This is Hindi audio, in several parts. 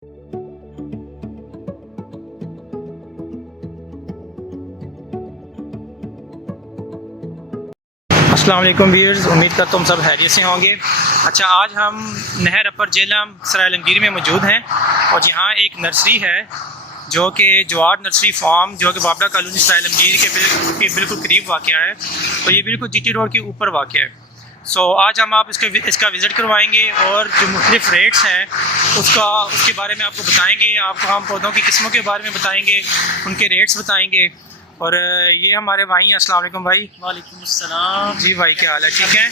अस्सलाम वालेकुम व्यूअर्स, उम्मीद करता हूँ सब खैरियत से होंगे। अच्छा, आज हम नहर अपर जेलम सराय आलमगीर में मौजूद हैं और यहाँ एक नर्सरी है जो कि जवाड नर्सरी फार्म जो कि बाबरा कॉलोनी सराय आलमगीर के बिल्कुल करीब वाक़ है और ये बिल्कुल जीटी रोड के ऊपर वाक़ है। आज हम आप इसका विज़िट करवाएंगे और जो मुख्तलिफ रेट्स हैं उसके बारे में आपको बताएंगे। आपको हम पौधों की किस्मों के बारे में बताएंगे, उनके रेट्स बताएंगे। और ये हमारे भाई हैं। अस्सलाम वालेकुम भाई। वालेकुम अस्सलाम। जी भाई, क्या हाल है? ठीक है।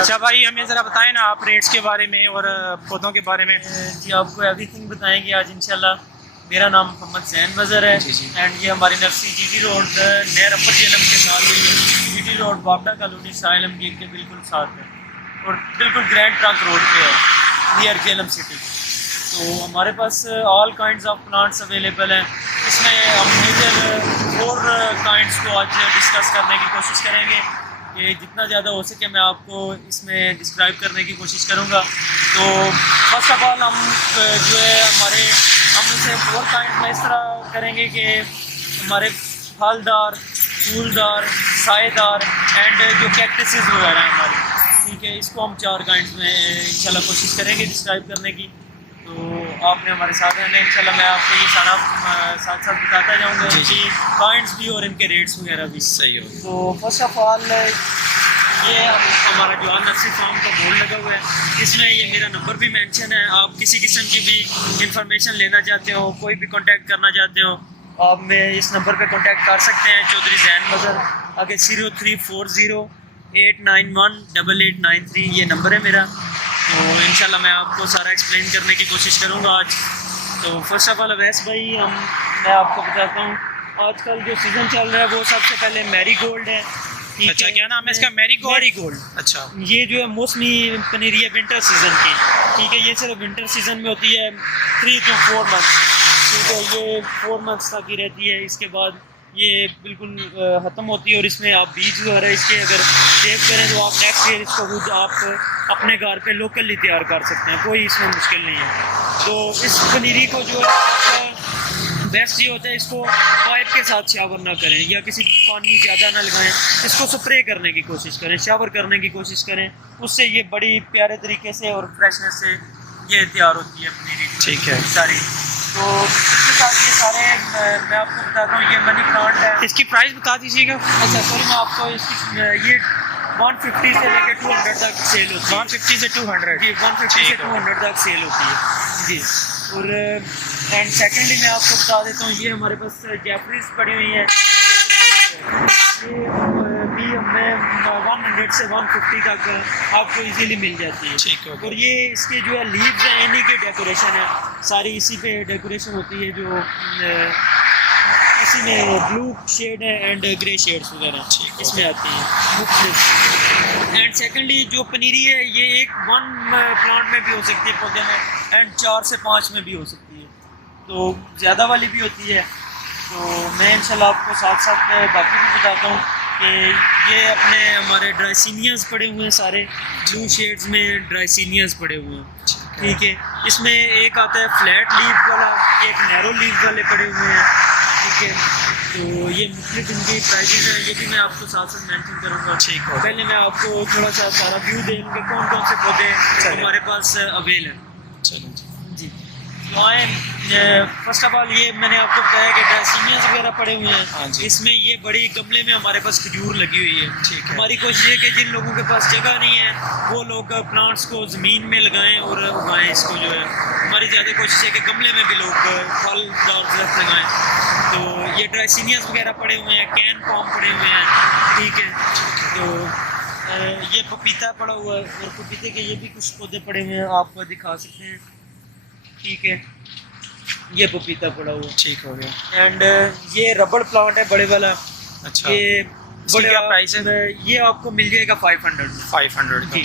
अच्छा भाई, हमें ज़रा बताएं ना आप रेट्स के बारे में और पौधों के बारे में। जी, आपको एवरीथिंग बताएंगे आज इंशाल्लाह। मेरा नाम मोहम्मद ज़ैन मज़र है एंड ये हमारी नर्सरी जीटी रोड नहर अपर जेलम के साथ जीटी रोड बाबरा कॉलोनी सराय आलमगीर के बिल्कुल साथ है और बिल्कुल ग्रैंड ट्रंक रोड पे है नियर जेलम सिटी। तो हमारे पास all kinds of plants available हैं। इसमें हम मेजर 4 काइंड्स को आज डिस्कस करने की कोशिश करेंगे। ये जितना ज़्यादा हो सके मैं आपको इसमें डिस्क्राइब करने की कोशिश करूँगा। तो फर्स्ट ऑफ ऑल हम जो है हम इसे 4 काइंड में इस तरह करेंगे कि हमारे फलदार, फूलदार, साएदार एंड जो कैक्टसेस वगैरह हैं हमारी, ठीक है, इसको हम 4 काइंड्स में इंशाल्लाह कोशिश करेंगे डिस्क्राइब करने की। तो आपने हमारे साथ रहना इंशाल्लाह। मैं आपको ये सारा साथ साथ बताता जाऊँगा, इनकी काइंड्स भी और इनके रेट्स वगैरह भी। सही हो। तो फर्स्ट ऑफ ऑल ये हमारा जो नर्सरी फार्म का बोर्ड लगा हुआ है, इसमें ये मेरा नंबर भी मेंशन है। आप किसी किस्म की भी इंफॉर्मेशन लेना चाहते हो, कोई भी कांटेक्ट करना चाहते हो, आप मैं इस नंबर पे कांटेक्ट कर सकते हैं। चौधरी ज़ैन मज़र, आगे 0340 891 8893 ये नंबर है मेरा। तो इंशाल्लाह मैं आपको सारा एक्सप्लेन करने की कोशिश करूँगा आज। तो फर्स्ट ऑफ ऑल अवैस भाई, मैं आपको बताता हूँ आजकल जो सीज़न चल रहा है वो सबसे पहले मैरीगोल्ड है। अच्छा, क्या नाम है इसका? मैरीगोल्ड। अच्छा, ये जो है मौसमी पनीरी है विंटर सीज़न की, ठीक है। ये सिर्फ विंटर सीज़न में होती है 3 to 4 मंथ्स, ठीक है। ये 4 मंथ्स तक ही रहती है, इसके बाद ये बिल्कुल ख़त्म होती है। और इसमें आप बीज वगैरह इसके अगर सेव करें तो आप नेक्स्ट ईयर इसको खुद आप अपने घर पे लोकली तैयार कर सकते हैं, कोई इसमें मुश्किल नहीं है। तो इस पनीरी को जो है बेस्ट ये होता है, इसको पाइप के साथ शावर ना करें या किसी पानी ज़्यादा ना लगाएं, इसको स्प्रे करने की कोशिश करें, शावर करने की कोशिश करें। उससे ये बड़ी प्यारे तरीके से और फ्रेशनेस से ये तैयार होती है पनीरी, ठीक है सारी। तो इसके साथ ये सारे मैं आपको बताता हूँ, ये मनी प्लांट है। इसकी प्राइस बता दीजिएगा। अच्छा सॉरी, मैं आपको इसकी ये 150 से लेकर 200 तक सेल होती है। 150 से 200 जी, 150 से 200 तक सेल होती है जी। और एंड सेकेंडली मैं आपको बता देता हूँ, ये हमारे पास जैफरीज पड़ी हुई हैं। ये भी हमें 100 से 150 तक आपको इजीली मिल जाती है, ठीक है। और ये इसके जो है लीव्स हैं, इन्हीं की डेकोरेशन है सारी, इसी पे डेकोरेशन होती है। जो इसी में ब्लू शेड है एंड ग्रे शेड्स वगैरह इसमें आती हैं। एंड सेकेंडली जो पनीरी है ये एक 1 प्लांट में भी हो सकती है पौधे में, एंड 4 से 5 में भी हो सकती है, तो ज़्यादा वाली भी होती है। तो मैं इंशाल्लाह आपको साथ साथ बाकी भी बताता हूँ कि ये अपने हमारे ड्राइसिनियाज पड़े हुए हैं, सारे ब्लू शेड्स में ड्राइसिनियाज पड़े हुए हैं, ठीक है। इसमें एक आता है फ्लैट लीव वाला, एक नैरो लीव वाले पड़े हुए हैं, ठीक है। तो ये मुख्तलिफ इनकी प्राइजेज हैं, ये भी मैं आपको साथ साथ मेंशन करूँगा, ठीक है। पहले मैं आपको थोड़ा सा सारा व्यू दे दूँ कि कौन कौन से पौधे हमारे पास अवेल हैं। जी, तो आए फर्स्ट ऑफ ऑल ये मैंने आपको बताया कि ड्राइसिनियाज वगैरह पड़े हुए हैं। हाँ जी। इसमें ये बड़ी गमले में हमारे पास खजूर लगी हुई है, ठीक है। हमारी कोशिश है कि जिन लोगों के पास जगह नहीं है वो लोग प्लांट्स को ज़मीन में लगाएं और उगाएं इसको, जो है हमारी ज़्यादा कोशिश है कि गमले में भी लोग फलदार दरख्त लगाएं। तो ये ड्राइसिनियाज वगैरह पड़े हुए हैं, कैन पॉम पड़े हुए हैं, ठीक है। तो ये पपीता पड़ा हुआ है और पपीते के ये भी कुछ पौधे पड़े हुए हैं, आपको दिखा सकते हैं, ठीक है। ये पपीता पड़ा हुआ, ठीक हो गया। एंड ये रबड़ प्लांट है बड़े वाला। अच्छा, ये बड़े क्या प्राइस है? ये आपको मिल जाएगा 500 में। 500 जी,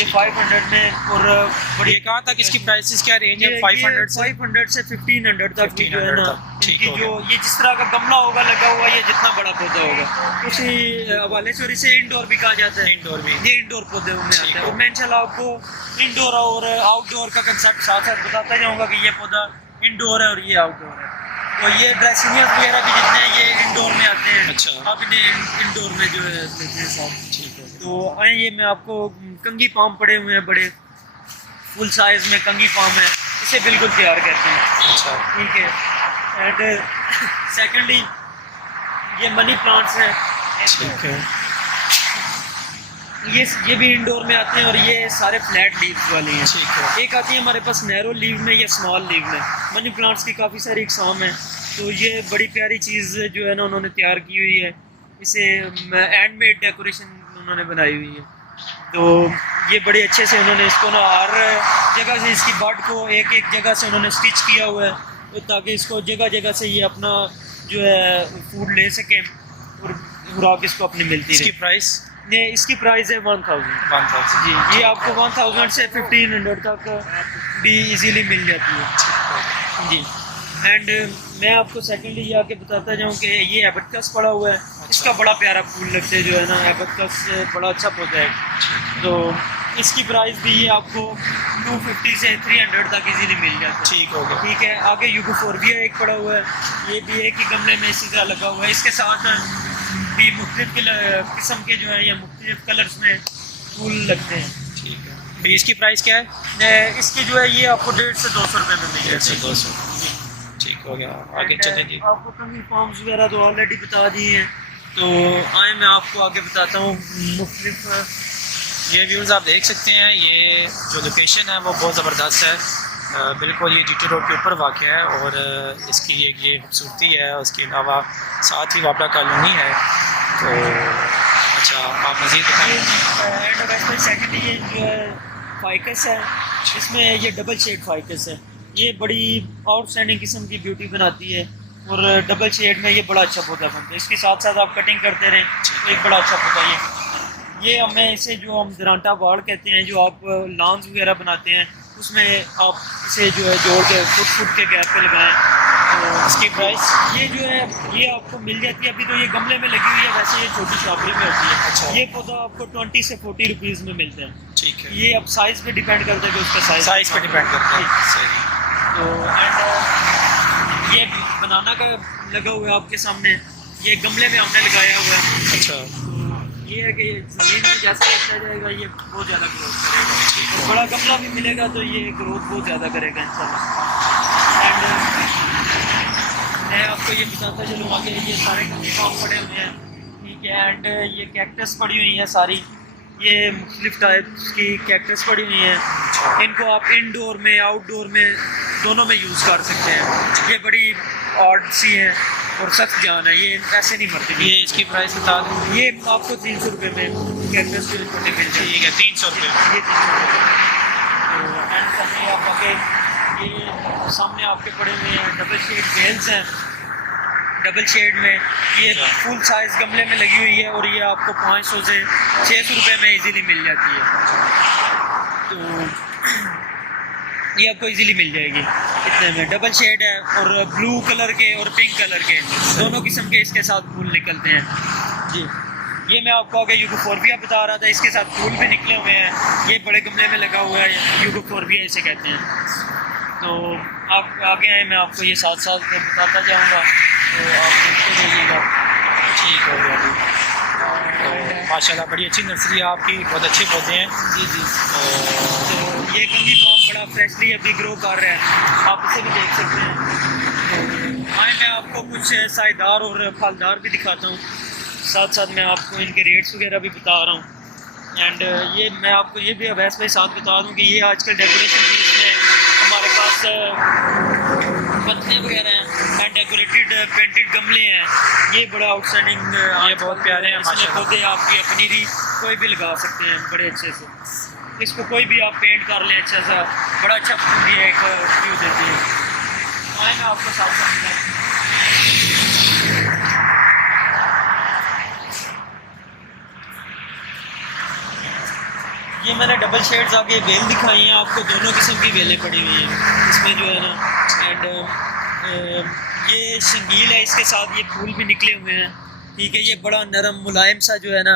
ये 500 में। और ये कहाँ तक इसकी प्राइसेस क्या रेंज है? 500 से 500 से 1500 तक भी जो है 1500 ना, तक, ठीक इनकी हो जो गया। ये जिस तरह का गमला होगा लगा हुआ, ये जितना बड़ा पौधा होगा उसी हवाले से। और इसे इंडोर भी कहा जाता है, इंडोर भी। ये इंडोर पौधे में ठीक आता है। है। और मैं इंशाल्लाह आपको इंडोर और आउटडोर का कंसेप्ट साथ साथ बताता जाऊंगा कि ये पौधा इंडोर है और ये आउटडोर है। तो ये ड्रेसिनियस वगैरह भी जितने हैं ये इंडोर में आते हैं। अच्छा। आप इन्हें इंडोर में जो है लेते हैं साथ। ठीक है। तो आए, ये मैं आपको कंगी पाम पड़े हुए हैं, बड़े फुल साइज में कंगी पाम है, इसे बिल्कुल तैयार कहते हैं। अच्छा, ठीक है। एंड सेकेंडली ये मनी प्लांट्स हैं, ठीक है। ये भी इंडोर में आते हैं और ये सारे फ्लैट लीव्स वाली हैं। ठीक है। एक आती है हमारे पास नैरो लीव में या स्मॉल लीव में। मनी प्लांट्स की काफ़ी सारी इकसाम है। तो ये बड़ी प्यारी चीज़ जो है ना उन्होंने तैयार की हुई है, इसे हैंडमेड डेकोरेशन उन्होंने बनाई हुई है। तो ये बड़े अच्छे से उन्होंने इसको ना हर जगह से इसकी बड को एक एक जगह से उन्होंने स्टिच किया हुआ है, तो ताकि इसको जगह जगह से ये अपना जो है फूड ले सकें और खुराक इसको अपनी मिलती इसकी रहे। प्राइस ये इसकी प्राइस है 1000 जी। 1000। ये आपको 1000 से 1500 तक भी इजीली मिल जाती है जी। एंड मैं आपको सेकेंडली ये आके बताता जाऊँ कि ये एबटकस पड़ा हुआ है, इसका बड़ा प्यारा फूल लगता है जो है ना, एबटकस बड़ा अच्छा पौधा है। तो इसकी प्राइस भी ये आपको 250 से 300 तक इजीली मिल जाता है। ठीक हो गया। ठीक है। आगे यूगोफोर्बिया एक पड़ा हुआ है, ये भी एक ही गमले में इसी तरह लगा हुआ है। इसके साथ भी मुख्तलिफ किस्म के जो है या मुख्तलिफ कलर्स में फूल लगते हैं। ठीक है। तो इसकी प्राइस क्या है? इसकी जो है ये आपको 150 से 200 रुपये में मिल 150 से जाती है। 200। ठीक हो गया, आगे चले जी। आपको कंगी फॉर्म्स वगैरह तो ऑलरेडी बता दिए हैं, तो आए मैं आपको आगे बताता हूँ मुख्तलिफ। ये व्यूज़ आप देख सकते हैं, ये जो लोकेशन है वो बहुत ज़बरदस्त है। बिल्कुल ये जीटी रोड के ऊपर वाक़ है और इसकी ये खूबसूरती है। उसके अलावा साथ ही वापड़ा कॉलोनी है। तो अच्छा, आप मज़ीद बताएँ। एंड वैसे सेकंड ये जो है फाइकस है, इसमें ये डबल शेड फाइकस है। ये बड़ी आउटस्टैंडिंग किस्म की ब्यूटी बनाती है और डबल शेड में ये बड़ा अच्छा पौधा बनता है। इसके साथ साथ आप कटिंग करते रहें तो एक बड़ा अच्छा पौधा ये हमें इसे जो हम दरांटा वाड़ कहते हैं, जो आप लॉन्स वगैरह बनाते हैं उसमें आप इसे जो है जोड़ के फुट के गैप पे लगाएं। तो इसकी प्राइस ये जो है ये आपको मिल जाती है। अभी तो ये गमले में लगी हुई है, वैसे ये छोटी शॉपरी में होती है। अच्छा। ये पौधा आपको 20 से 40 रुपीज़ में मिलता है। ठीक है। ये अब साइज़ पे डिपेंड करता है कि उसका साइज़ पे डिपेंड करता है। सही। तो एंड ये बनाना का लगा हुआ है आपके सामने, ये गमले में हमने लगाया हुआ है। अच्छा। तो ये है कि ज़मीन में जैसे रखा जाएगा ये बहुत ज़्यादा ग्रोथ करेगा। और बड़ा गमला भी मिलेगा तो ये ग्रोथ बहुत ज़्यादा करेगा इंशाल्लाह। एंड मैं आपको ये बताता चलूँगा कि ये सारे काम पड़े हुए हैं। ठीक है। एंड ये कैक्टस पड़ी हुई हैं सारी, ये मुख्तलिफ टाइप्स की कैक्टस पड़ी हुई हैं। इनको आप इंडोर में आउटडोर में दोनों में यूज़ कर सकते हैं। ये बड़ी ऑड सी हैं और सख्त जान है, ये ऐसे नहीं मरती। ये इसकी प्राइस बता दें। ये आपको 300 रुपये में कैक्टस जो छोटे मिल जाएंगे। ठीक है, 300 रुपये। ये 300 रुपये। तो एंड करने आप आगे ये सामने आपके पड़े हुए हैं डबल शेड बेल्स हैं। डबल शेड में ये फुल साइज़ गमले में लगी हुई है और ये आपको 500 से 600 रुपये में इजीली मिल जाती है। तो ये आपको इजीली मिल जाएगी इतने में। डबल शेड है और ब्लू कलर के और पिंक कलर के दोनों किस्म के इसके साथ फूल निकलते हैं जी। ये मैं आपको आगे यूगोफोर्बिया बता रहा था, इसके साथ फूल भी निकले हुए हैं। ये बड़े गमले में लगा हुआ है, यूगोफोर्बिया इसे कहते हैं। तो आप आगे आए, मैं आपको ये साथ साथ बताता जाऊँगा, तो आप देखते रहिएगा। ठीक हो गया। तो माशाल्लाह बड़ी अच्छी नर्सरी है आपकी, बहुत अच्छे पौधे हैं। जी जी। तो ये कंगी फॉर्म बड़ा फ्रेशली अभी ग्रो कर रहा है, आप इसे भी देख सकते हैं। तो आए मैं आपको कुछ साइदार और फलदार भी दिखाता हूँ, साथ साथ मैं आपको इनके रेट्स वगैरह भी बता रहा हूँ। एंड ये मैं आपको ये भी अवैस भाई साथ बता दूँ कि ये आजकल डेकोरेशन भी इसमें हमारे पास पत्ते वगैरह हैं एंड डेकोरेटेड पेंटेड गमले हैं। ये बड़ा आउटस्टैंडिंग, ये बहुत प्यारे हैं माशाल्लाह। पौधे आपकी अपनी भी कोई भी लगा सकते हैं बड़े अच्छे से। इसको कोई भी आप पेंट कर लें अच्छा सा, बड़ा अच्छा ये एक व्यू देती है। आए मैं आपको साथ साथ ये मैंने डबल शेड्स आगे बेल दिखाई हैं आपको, दोनों किस्म की बेलें पड़ी हुई हैं इसमें जो है ना। एंड ये शंगील है, इसके साथ ये फूल भी निकले हुए हैं, ठीक है। ये बड़ा नरम मुलायम सा जो है ना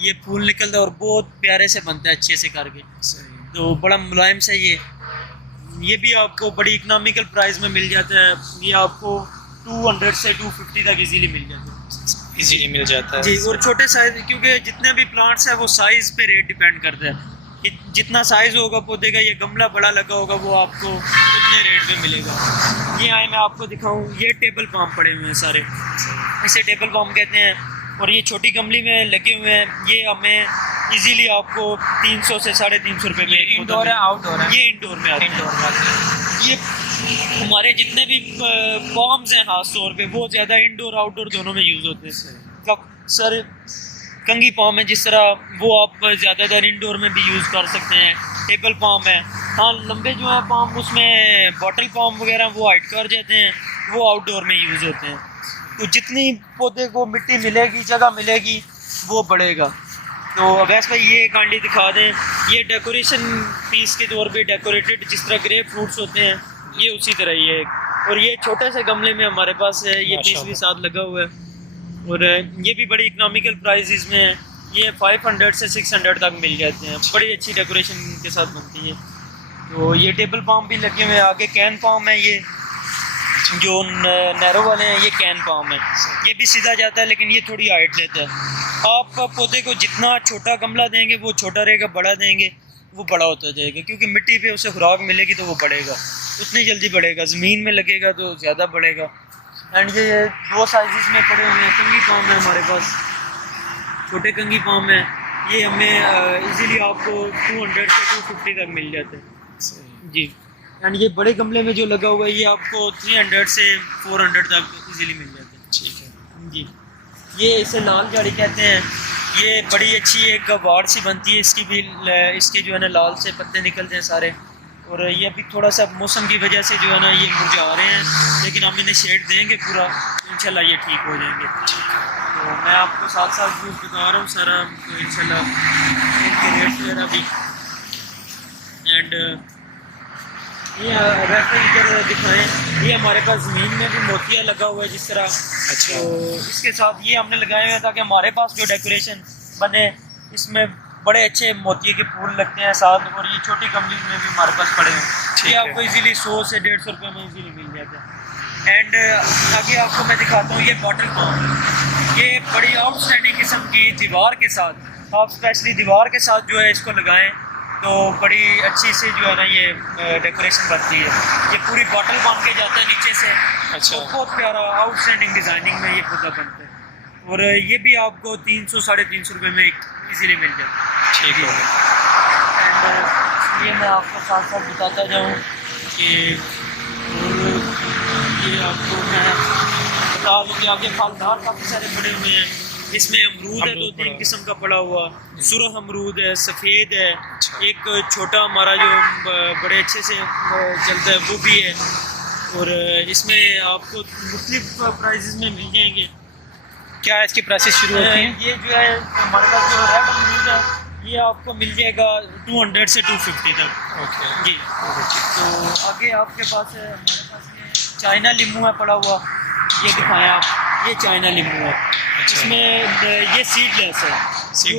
ये फूल निकलता है और बहुत प्यारे से बनता है अच्छे से करके, तो बड़ा मुलायम सा ये भी आपको बड़ी इकनॉमिकल प्राइस में मिल जाता है। ये आपको 200 से 250 तक इजीली मिल जाता है, इजीली मिल जाता है जी। और छोटे साइज, क्योंकि जितने भी प्लांट्स हैं वो साइज़ पे रेट डिपेंड करता है कि जितना साइज़ होगा पौधे का, ये गमला बड़ा लगा होगा वो आपको उतने रेट पे मिलेगा। ये आए मैं आपको दिखाऊं, ये टेबल पाम पड़े हुए हैं सारे, इसे टेबल पाम कहते हैं। और ये छोटी गमली में लगे हुए हैं, ये हमें इजीली आपको 300 से 350 रुपये में। इंडोर है आउटडोर है? ये इंडोर में आते हैं। इंडोर में आते हैं। ये हमारे जितने भी फॉर्म्स हैं खास तौर पे वो ज़्यादा इंडोर आउटडोर दोनों में यूज़ होते हैं। सर कंगी पाम है जिस तरह, वो आप ज़्यादातर इंडोर में भी यूज़ कर सकते हैं। टेबल पाम है, हाँ लंबे जो है पाम उसमें बॉटल पाम वगैरह वो हाइट कर जाते हैं, वो आउटडोर में यूज़ होते हैं। तो जितनी पौधे को मिट्टी मिलेगी, जगह मिलेगी, वो बढ़ेगा। तो अवैस भाई ये कांडी दिखा दें, ये डेकोरेशन पीस के तौर पे डेकोरेटेड जिस तरह ग्रेप फ्रूट्स होते हैं ये उसी तरह ही है। और ये छोटे से गमले में हमारे पास है, ये पीस भी साथ लगा हुआ है। और ये भी बड़ी इकनॉमिकल प्राइस में है, ये 500 से 600 तक मिल जाते हैं, बड़ी अच्छी डेकोरेशन के साथ बनती है। तो ये टेबल पाम भी लगे हुए हैं, आगे कैन पाम है, ये जो नैरो वाले हैं ये कैन पाम है, ये भी सीधा जाता है लेकिन ये थोड़ी हाइट लेता है। आप पौधे को जितना छोटा गमला देंगे वो छोटा रहेगा, बड़ा देंगे वो बड़ा होता जाएगा, क्योंकि मिट्टी पे उसे खुराक मिलेगी तो वो बढ़ेगा, उतनी जल्दी बढ़ेगा। ज़मीन में लगेगा तो ज़्यादा बढ़ेगा। एंड ये 2 साइज़ में पड़े हुए हैं। कंगी पाम है हमारे पास, छोटे कंगी पाम है, ये हमें इजीली आपको 200 से 250 तक मिल जाते हैं जी। एंड ये बड़े गमले में जो लगा हुआ है ये आपको 300 से 400 तक इजीली मिल जाते हैं, ठीक है जी। ये इसे लाल झाड़ी कहते हैं, ये बड़ी अच्छी एक वाड़ सी बनती है, इसकी भी इसके जो है ना लाल से पत्ते निकलते हैं सारे। और ये अभी थोड़ा सा मौसम की वजह से जो है ना ये मुरझा रहे हैं, लेकिन हम इन्हें शेड देंगे पूरा तो इंशाल्लाह ये ठीक हो जाएंगे। तो मैं आपको साथ साथ भी बता रहा हूँ सारा, तो इंशाल्लाह इनके रेट वगैरह भी। एंड ये रेफर इधर दिखाएँ, ये हमारे पास ज़मीन में भी मोतिया लगा हुआ है जिस तरह। अच्छा। तो इसके साथ ये हमने लगाए हुए हैं ताकि हमारे पास जो डेकोरेशन बने, इसमें बड़े अच्छे मोतिये के फूल लगते हैं साथ। और ये छोटी गमली में भी हमारे पास पड़े हैं, ये आपको इजीली 100 से 150 रुपये में इजीली मिल जाता है। एंड आगे आपको मैं दिखाता हूँ, ये बॉटल पाम, ये बड़ी आउटस्टैंडिंग किस्म की दीवार के साथ, आप स्पेशली दीवार के साथ जो है इसको लगाएं तो बड़ी अच्छी से जो है ना ये डेकोरेशन बनती है। ये पूरी बॉटल बन के जाता है नीचे से। अच्छा। तो बहुत प्यारा आउटस्टैंडिंग डिज़ाइनिंग में ये पौधा बनता है। और ये भी आपको 300 से 350 रुपये में इजीली मिल जाता है, ठीक है। एंड ये मैं आपको साथ साथ बताता जाऊँ कि ये आपको मैं बता दूँ कि आगे फलदार काफ़ी सारे पड़े हुए हैं। इसमें अमरूद है, 2-3 किस्म का पड़ा हुआ, सुरख अमरूद है, सफ़ेद है, एक छोटा हमारा जो बड़े अच्छे से चलता है वो भी है। और इसमें आपको मुख्तलिफ प्राइसेस में मिल जाएंगे। क्या इसकी प्राइसेस शुरू होती हैं? ये जो है हमारे पास जो रेड अमरूद है ये आपको मिल जाएगा 200 से 250 तक। ओके जी। तो आगे आपके पास है, हमारे पास ये चाइना लीमू है पड़ा हुआ, ये दिखाएं आप, ये चाइना लीमू है। इसमें ये सीडलेस है, जो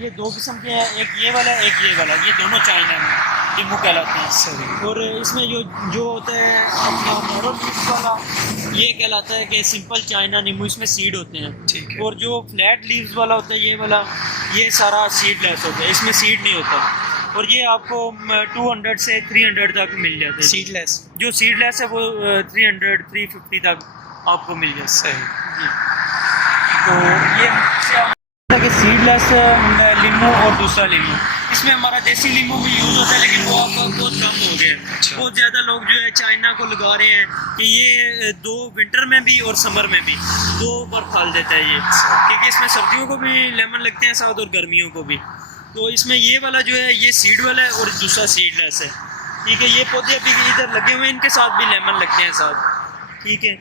ये 2 किस्म के हैं, एक ये वाला एक ये वाला, ये दोनों चाइना में नींबू कहलाते हैं। और इसमें जो होता है अपना नैरो लीव्स वाला ये कहलाता है कि सिंपल चाइना नींबू, इसमें सीड होते हैं। ठीक है। और जो फ्लैट लीव्स वाला होता है ये वाला, ये सारा सीडलेस होता है, इसमें सीड नहीं होता। और ये आपको 200 से 300 तक मिल जाते हैं। सीडलेस? जो सीडलेस है वो 300-350 तक आपको मिल जाता है जी। तो ये कि सीडलेस लीमू और दूसरा लीमू, इसमें हमारा देसी लीमू भी यूज़ होता है लेकिन वो अब बहुत कम हो गया है। अच्छा। बहुत ज़्यादा लोग जो है चाइना को लगा रहे हैं कि ये 2 विंटर में भी और समर में भी 2 बार फल देता है ये, क्योंकि इसमें सर्दियों को भी लेमन लगते हैं साथ और गर्मियों को भी। तो इसमें ये वाला जो है ये सीड वाला है और दूसरा सीडलेस है, ठीक है। ये पौधे अभी इधर लगे हुए हैं, इनके साथ भी लेमन लगते हैं साथ, ठीक है।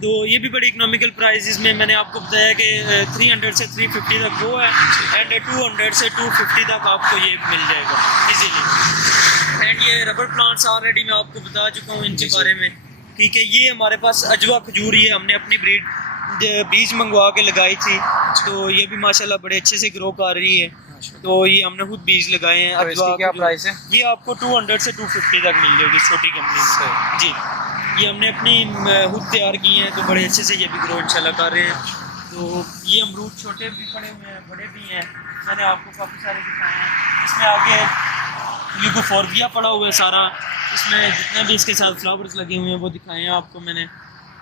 तो ये भी बड़ी इकोनॉमिकल प्राइस, इसमें मैंने आपको बताया कि 300 से 350 तक वो है, एंड 200 से 250 तक आपको ये मिल जाएगा इजीली। एंड ये रबर प्लांट्स ऑलरेडी मैं आपको बता चुका हूँ इनके बारे में, ठीक है। ये हमारे पास अजवा खजूर, ये हमने अपनी बीज मंगवा के लगाई थी, तो ये भी माशाल्लाह बड़े अच्छे से ग्रो कर रही है। तो ये हमने खुद बीज लगाए हैं। तो इसकी क्या प्राइस है? ये आपको 200 से 250 तक मिल जाएगी छोटी कंपनी से जी। ये हमने अपनी खुद तैयार की हैं, तो बड़े अच्छे से ये भी ग्रो इंशाल्लाह कर रहे हैं। तो ये अमरूद छोटे भी पड़े हुए हैं, बड़े भी हैं, मैंने आपको काफ़ी सारे दिखाए हैं। इसमें आगे यूकोफोर्बिया पड़ा हुआ है सारा, इसमें जितने भी इसके साथ फ्लावर्स लगे हुए हैं वो दिखाए हैं आपको मैंने।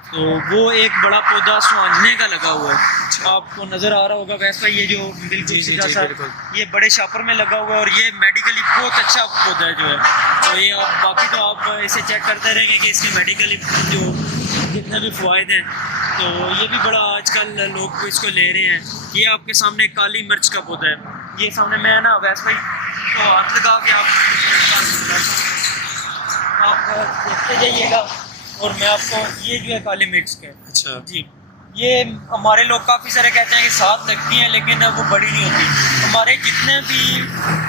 तो वो एक बड़ा पौधा सुहांजने का लगा हुआ है, आपको नज़र आ रहा होगा वैसा, ये जो बिल्कुल सीधा सा ये बड़े शापर में लगा हुआ है, और ये मेडिकली बहुत अच्छा पौधा है जो है। तो ये आप बाकी तो आप इसे चेक करते रहेंगे कि इसके मेडिकली जो जितने भी फ़वाइद हैं, तो ये भी बड़ा आजकल लोग इसको ले रहे हैं। ये आपके सामने काली मिर्च का पौधा है, ये सामने मैं ना वैसे भाई तो हाथ लगा के आप देखते जाइएगा, और मैं आपको ये जो है काली मिर्च का, अच्छा जी, ये हमारे लोग काफ़ी सारे कहते हैं कि साथ लगती हैं लेकिन वो बड़ी नहीं होती। हमारे जितने भी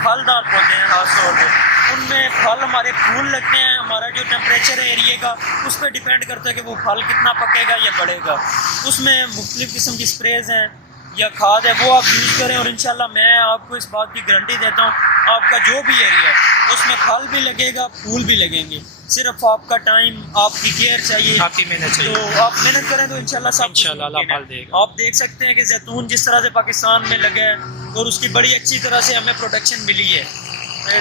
फलदार पौधे हैं खास तौर पर, उनमें फल हमारे फूल लगते हैं। हमारा जो टेम्परेचर है एरिया का, उस पर डिपेंड करता है कि वो फल कितना पकेगा या बढ़ेगा। उसमें मुख्तलिफ़ किस्म की स्प्रेज हैं या खाद है, वो आप यूज़ करें, और इंशाल्लाह मैं आपको इस बात की गारंटी देता हूँ, आपका जो भी एरिया है उसमें फल भी लगेगा, फूल भी लगेंगे। सिर्फ आपका टाइम, आपकी केयर चाहिए, आपकी मेहनत चाहिए। तो आप मेहनत करें तो इंशाल्लाह सब इंशाल्लाह अल्लाह फल देगा। आप देख सकते हैं कि जैतून जिस तरह से पाकिस्तान में लगा है, और उसकी बड़ी अच्छी तरह से हमें प्रोटेक्शन मिली है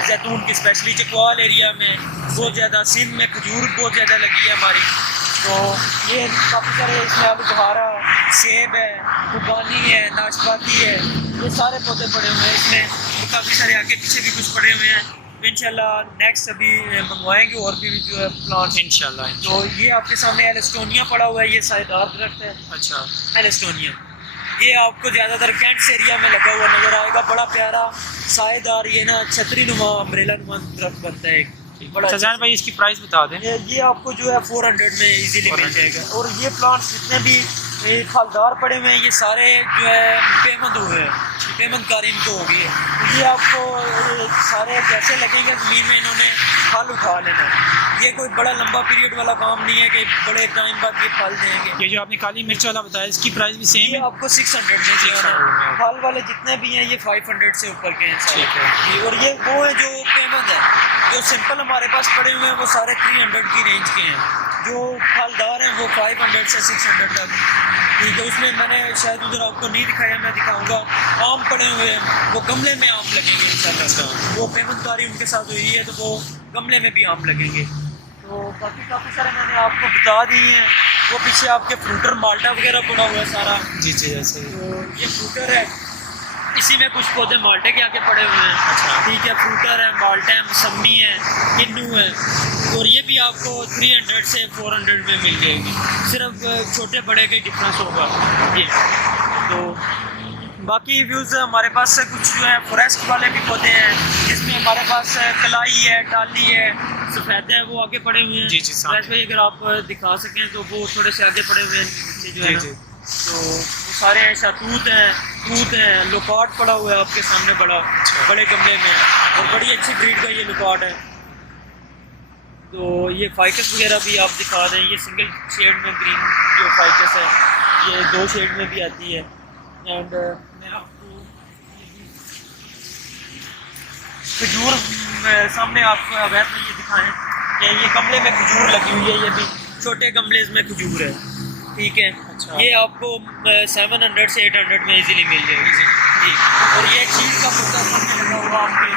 जैतून की, स्पेशली चकवाल एरिया में बहुत ज़्यादा, सिंध में खजूर बहुत ज़्यादा लगी है हमारी। तो ये काफ़ी सारे इसमें आलू बुखारा, सेब है, खुबानी है, नाशपाती है, ये सारे पौधे पड़े हुए हैं इसमें। तो काफ़ी सारे आगे पीछे भी कुछ पड़े हुए हैं, तो इंशाल्लाह नेक्स्ट अभी मंगवाएंगे और भी जो है प्लांट इंशाल्लाह। तो ये आपके सामने एलिस्टोनिया पड़ा हुआ है, ये सायेदार दरख्त है। अच्छा, एलिस्टोनिया ये आपको ज़्यादातर कैंट्स एरिया में लगा हुआ नज़र आएगा, बड़ा प्यारा सायेदार, ये ना छतरी नुमा, अम्ब्रेला नुमा दरख्त बनता है एक बड़ा। अच्छा जान भाई, इसकी प्राइस बता दें। ये आपको जो है 400 में इजीली मिल जाएगा। और ये प्लांट्स जितने भी फलदार पड़े हुए हैं, ये सारे जो है पेमेंट हुए हैं, पेमेंट कारी इनको हो गई है। ये आपको सारे जैसे लगेंगे ज़मीन में इन्होंने फल उठा लेना है। ये कोई बड़ा लंबा पीरियड वाला काम नहीं है कि बड़े टाइम बाद ये फल देंगे। ये जो आपने काली मिर्च वाला बताया, इसकी प्राइस भी सेम है? आपको 600 में चाहिए। फल वाले जितने भी हैं ये 500 से ऊपर के हैं सारे। और ये वो है जो पेमेंट है, जो सिंपल हमारे पास पड़े हुए हैं वो सारे 300 की रेंज के हैं। जो फलदार हैं वो 500 से 600 तक, ठीक है। उसमें मैंने शायद उधर आपको नहीं दिखाया, मैं दिखाऊंगा। आम पड़े हुए हैं, वो गमले में आम लगेंगे इंशाल्लाह। वो पेमेंटकारी उनके साथ हुई है, तो वो गमले में भी आम लगेंगे। तो बाकी काफ़ी सारे मैंने आपको बता दिए हैं। वो पीछे आपके फ्रूटर माल्टा वगैरह पड़ा हुआ है सारा, जी जी जैसे। तो ये फ्रूटर है, इसी में कुछ पौधे माल्टे के आके पड़े हुए हैं। अच्छा, ठीक है। फ्रूटर है, माल्टा है, मौसमी है, किन्नू है, और ये भी आपको 300 से 400 में मिल जाएगी। सिर्फ छोटे बड़े का डिफरेंस होगा ये। तो बाकी व्यूज़ हमारे पास कुछ जो है फॉरेस्ट वाले भी पौधे हैं, जिसमें हमारे पास कलाई है, टाली है, सफ़ेद है, वो आगे पड़े हुए हैं। जी जी वैसे भाई अगर आप दिखा सकें तो वो थोड़े से आगे पड़े हुए हैं जो है। तो वो सारे हैं, शहतूत हैं, तूत हैं, लोकाट पड़ा हुआ है आपके सामने बड़ा, बड़े गमले में, और बड़ी अच्छी ब्रीड का ये लोकाट है। तो ये फाइकस वगैरह भी आप दिखा दें, ये सिंगल शेड में ग्रीन जो फाइकस है, ये 2 शेड में भी आती है। एंड मैं आपको खजूर सामने आपको अवैध में ये दिखाएं कि ये गमले में खजूर लगी हुई है, ये भी छोटे गमले में खजूर है, ठीक है। अच्छा, ये आपको 700 से 800 में इजीली मिल जाएगी जी। और ये चीड़ का पौधा सामने लगा हुआ आपके,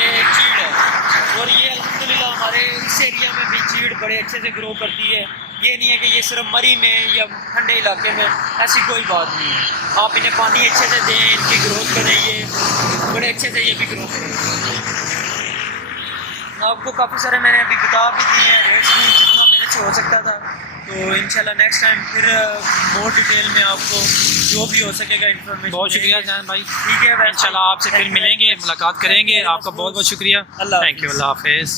ये चीड़ है, और ये अल्हम्दुलिल्लाह हमारे इस एरिया में भी चीड़ बड़े अच्छे से ग्रो करती है। ये नहीं है कि ये सिर्फ मरी में या ठंडे इलाके में, ऐसी कोई बात नहीं है। आप इन्हें पानी अच्छे से दें, इनकी ग्रोथ करें, ये बड़े अच्छे से ये भी ग्रो करें। आपको काफ़ी सारे मैंने अभी बता भी दिए हैं, रेट्स भी जितना मेरे से हो सकता था। तो इंशाल्लाह नेक्स्ट टाइम फिर मोर डिटेल में आपको जो भी हो सकेगा इन्फॉर्मेशन। बहुत शुक्रिया जान भाई, ठीक है। इंशाल्लाह आपसे फिर मिलेंगे, मुलाकात करेंगे। आपका बहुत बहुत शुक्रिया, थैंक यू, अल्लाह हाफिज़।